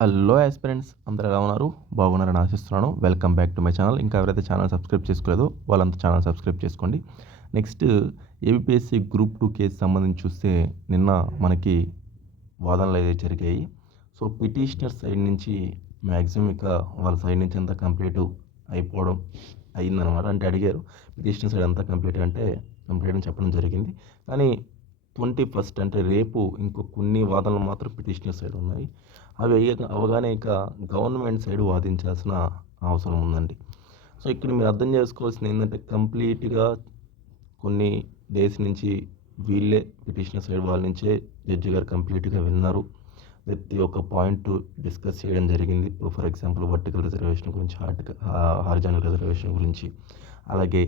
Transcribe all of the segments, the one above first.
Hello aspirants, అందరూ ఎలా ఉన్నారు? బాగున్నారని ఆశిస్తున్నాను. Welcome back to my channel. ఇంకా ఎవరైతే ఛానల్ సబ్స్క్రైబ్ చేసుకోలేదో వాళ్ళంతా ఛానల్ సబ్స్క్రైబ్ చేసుకోండి. నెక్స్ట్ ఏబిపిఎస్సి గ్రూప్ 2 కేసు సంబంధించి చూస్తే నిన్న మనకి వాదనలు అయితే జరిగాయి. సో పిటిషనర్ సైడ్ నుంచి మ్యాక్సిమం ఇక వాళ్ళ సైడ్ నుంచి అంతా కంప్లీట్ అయిపోవడం అయిందనమాట. అంటే అడిగారు పిటిషనర్ సైడ్ అంతా కంప్లీట్ అంటే కంప్లీట్ అని చెప్పడం జరిగింది. కానీ 21 అంటే రేపు ఇంకో కొన్ని వాదనలు మాత్రం పిటిషనర్ సైడ్ ఉన్నాయి. అవి అవగానే ఇక గవర్నమెంట్ సైడ్ వాదించాల్సిన అవసరం ఉందండి. సో ఇక్కడ మీరు అర్థం చేసుకోవాల్సింది ఏంటంటే కంప్లీట్గా కొన్ని డేస్ నుంచి వీళ్ళే పిటిషనర్ సైడ్ వాళ్ళ నుంచే జడ్జి గారు కంప్లీట్గా విన్నారు. ప్రతి ఒక్క పాయింట్ డిస్కస్ చేయడం జరిగింది. ఇప్పుడు ఫర్ ఎగ్జాంపుల్ వర్టికల్ రిజర్వేషన్ గురించి, హారిజాంటల్ రిజర్వేషన్ గురించి, అలాగే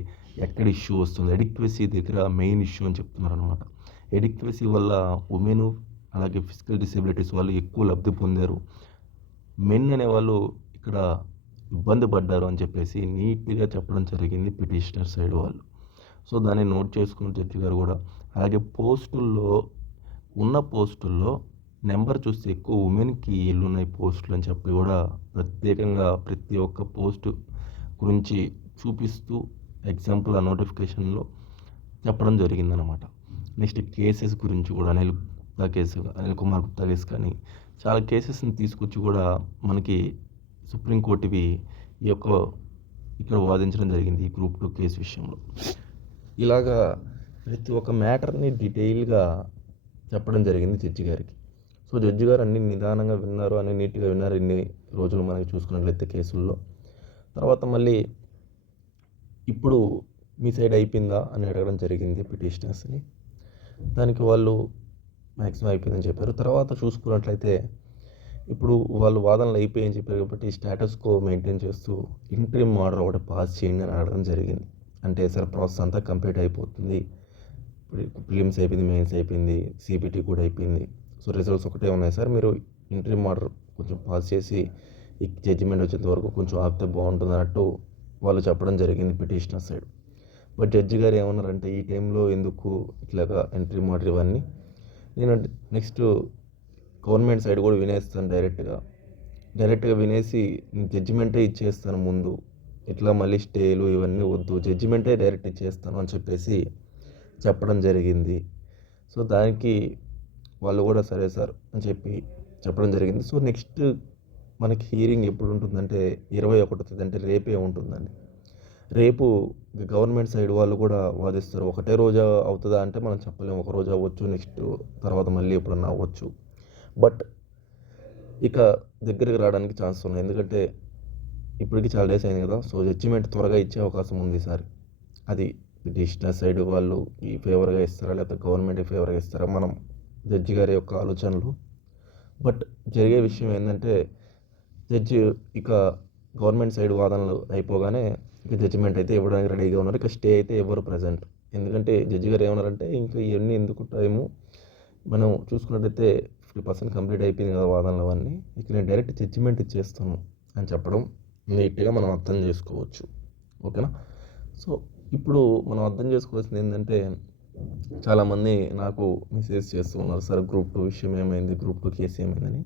ఎక్కడ ఇష్యూ వస్తుంది, ఎడిక్వసీ దగ్గర మెయిన్ ఇష్యూ అని చెప్తున్నారు అనమాట. ఎడిక్వసీ వల్ల ఉమెన్ అలాగే ఫిజికల్ డిసేబిలిటీస్ వాళ్ళు ఎక్కువ లబ్ధి పొందారు, మెన్ అనేవాళ్ళు ఇక్కడ ఇబ్బంది పడ్డారు అని చెప్పేసి నీట్గా చెప్పడం జరిగింది పిటిషనర్ సైడ్ వాళ్ళు. సో దాన్ని నోట్ చేసుకున్న జడ్జి గారు కూడా. అలాగే పోస్టుల్లో నెంబర్ చూస్తే ఎక్కువ ఉమెన్కి ఎల్లున్నాయి పోస్టులు అని చెప్పి కూడా ప్రత్యేకంగా ప్రతి ఒక్క పోస్టు గురించి చూపిస్తూ ఎగ్జాంపుల్ ఆ నోటిఫికేషన్లో చెప్పడం జరిగిందనమాట. నెక్స్ట్ కేసెస్ గురించి కూడా అనిల్ కుమార్ గుప్తా కేసు కానీ చాలా కేసెస్ని తీసుకొచ్చి కూడా మనకి సుప్రీంకోర్టువి ఇక్కడ వాదించడం జరిగింది ఈ గ్రూప్ 2 కేసు విషయంలో. ఇలాగా ప్రతి ఒక్క మ్యాటర్ని డీటెయిల్గా చెప్పడం జరిగింది జడ్జి గారికి. సో జడ్జి గారు అన్ని నిదానంగా విన్నారు, అన్ని నీట్గా విన్నారు ఇన్ని రోజులు మనకి చూసుకున్నట్లయితే కేసుల్లో. తర్వాత మళ్ళీ ఇప్పుడు మీ సైడ్ అయిపోయిందా అని అడగడం జరిగింది పిటిషనర్స్ని. దానికి వాళ్ళు మ్యాక్సిమం అయిపోయిందని చెప్పారు. తర్వాత చూసుకున్నట్లయితే ఇప్పుడు వాళ్ళు వాదనలు అయిపోయాయని చెప్పారు కాబట్టి స్టేటస్ కో మెయింటైన్ చేస్తూ ఇంట్రీమ్ ఆర్డర్ ఒకటి పాస్ చేయండి అని అడగడం జరిగింది. అంటే సార్ ప్రాసెస్ అంతా కంప్లీట్ అయిపోతుంది, ప్రిలిమ్స్ అయిపోయింది, మెయిన్స్ అయిపోయింది, సిబిటీ కూడా అయిపోయింది, సో రిజల్ట్స్ ఒకటే ఉన్నాయి సార్, మీరు ఇంట్రీమ్ ఆర్డర్ కొంచెం పాస్ చేసి ఈ జడ్జిమెంట్ వచ్చేంత వరకు కొంచెం ఆపితే బాగుంటుంది అన్నట్టు వాళ్ళు చెప్పడం జరిగింది పిటిషనర్ సైడ్. బట్ జడ్జి గారు ఏమన్నారంటే ఈ టైంలో ఎందుకు ఇట్లాగా ఇంట్రీమ్ ఆర్డర్ ఇవన్నీ, నేను నెక్స్ట్ గవర్నమెంట్ సైడ్ కూడా వినేస్తాను, డైరెక్ట్గా వినేసి జడ్జిమెంటే ఇచ్చేస్తాను ముందు, ఇట్లా మళ్ళీ స్టేలు ఇవన్నీ వద్దు, జడ్జిమెంటే డైరెక్ట్ ఇచ్చేస్తాను అని చెప్పేసి చెప్పడం జరిగింది. సో దానికి వాళ్ళు కూడా సరే సార్ అని చెప్పడం జరిగింది. సో నెక్స్ట్ మనకి హీరింగ్ ఎప్పుడు ఉంటుందంటే 21 అంటే రేపే ఉంటుందండి. రేపు గవర్నమెంట్ సైడ్ వాళ్ళు కూడా వాదిస్తారు. ఒకటే రోజు అవుతుందా అంటే మనం చెప్పలేము, ఒక రోజు అవ్వచ్చు, నెక్స్ట్ తర్వాత మళ్ళీ ఎప్పుడన్నా అవ్వచ్చు. బట్ ఇక దగ్గరికి రావడానికి ఛాన్స్ ఉన్నాయి, ఎందుకంటే ఇప్పటికి చాలా డేస్ అయింది కదా. సో జడ్జిమెంట్ త్వరగా ఇచ్చే అవకాశం ఉంది ఈసారి. అది పిటిషనర్ సైడ్ వాళ్ళు ఈ ఫేవర్గా ఇస్తారా లేకపోతే గవర్నమెంట్ ఫేవర్గా ఇస్తారా, మనం జడ్జి గారి యొక్క ఆలోచనలు. బట్ జరిగే విషయం ఏంటంటే జడ్జి ఇక గవర్నమెంట్ సైడ్ వాదనలు అయిపోగానే ఇక జడ్జిమెంట్ అయితే ఇవ్వడానికి రెడీగా ఉన్నారు. ఇక స్టే అయితే ఎవరు ప్రజెంట్, ఎందుకంటే జడ్జి గారు ఏమన్నారంటే ఇంకా ఇవన్నీ ఎందుకు టైము, మనం చూసుకున్నట్టయితే 50% కంప్లీట్ అయిపోయింది కదా వాదనలు అవన్నీ, ఇక నేను డైరెక్ట్ జడ్జిమెంట్ ఇచ్చేస్తాను అని చెప్పడం నీట్గా మనం అర్థం చేసుకోవచ్చు. ఓకేనా. సో ఇప్పుడు మనం అర్థం చేసుకోవాల్సింది ఏంటంటే చాలామంది నాకు మెసేజ్ చేస్తూ ఉన్నారు, సార్ గ్రూప్ 2 విషయం ఏమైంది, గ్రూప్ 2 కేసు ఏమైందని.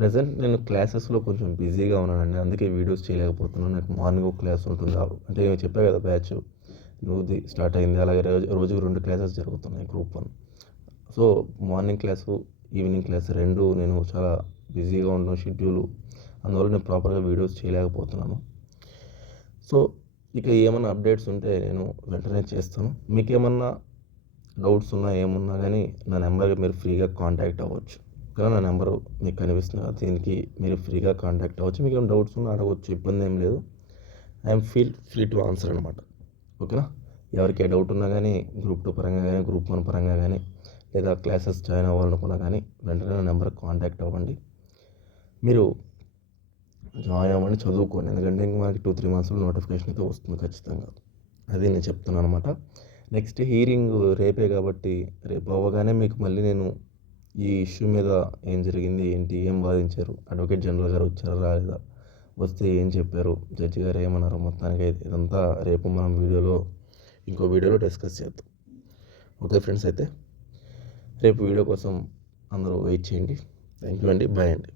ప్రజెంట్ నేను క్లాసెస్లో కొంచెం బిజీగా ఉన్నానండి, అందుకే వీడియోస్ చేయలేకపోతున్నాను. నాకు మార్నింగ్ ఒక క్లాస్ ఉంటుంది, అంటే నేను చెప్పా కదా బ్యాచ్ నువ్వుది స్టార్ట్ అయింది, అలాగే రోజుకు 2 క్లాసెస్ జరుగుతున్నాయి group 1. So morning class evening class రెండు నేను చాలా బిజీగా ఉన్న షెడ్యూలు, అందువల్ల నేను ప్రాపర్గా వీడియోస్ చేయలేకపోతున్నాను. సో ఇక ఏమన్నా అప్డేట్స్ ఉంటే నేను వెంటనే చేస్తాను. మీకు ఏమన్నా డౌట్స్ ఉన్నా ఏమున్నా కానీ నా నెంబర్కి మీరు ఫ్రీగా కాంటాక్ట్ అవ్వచ్చు. ఇక్కడ నా నెంబరు మీకు కనిపిస్తుంది కదా, దీనికి మీరు ఫ్రీగా కాంటాక్ట్ అవ్వచ్చు. మీకు ఏమైనా డౌట్స్ ఉన్నా అడగవచ్చు, ఇబ్బంది ఏం లేదు. ఐఎమ్ ఫ్రీ టు ఆన్సర్ అనమాట. ఓకేనా. ఎవరికి ఏ డౌట్ ఉన్నా కానీ గ్రూప్ 2 పరంగా కానీ గ్రూప్ 1 పరంగా కానీ లేదా క్లాసెస్ జాయిన్ అవ్వాలనుకున్నా కానీ వెంటనే నా నెంబర్కి కాంటాక్ట్ అవ్వండి. మీరు జాయిన్ అవ్వండి, చదువుకోండి, ఎందుకంటే ఇంక మనకి 2-3 మంత్స్లో నోటిఫికేషన్ అయితే వస్తుంది ఖచ్చితంగా. అది నేను చెప్తున్నాను అనమాట. నెక్స్ట్ హీరింగ్ రేపే కాబట్టి రేపు అవ్వగానే మీకు మళ్ళీ నేను ఈ ఇష్యూ మీద ఏం జరిగింది ఏంటి, ఏం వాదించారు, అడ్వకేట్ జనరల్ గారు వచ్చారా రాలేదా, వస్తే ఏం చెప్పారు, జడ్జి గారు ఏమన్నారు, మొత్తానికి అయితే ఇదంతా రేపు మనం ఇంకో వీడియోలో డిస్కస్ చేద్దాం. ఓకే ఫ్రెండ్స్, అయితే రేపు వీడియో కోసం అందరూ వెయిట్ చేయండి. థ్యాంక్ యూ అండి, బాయ్ అండి.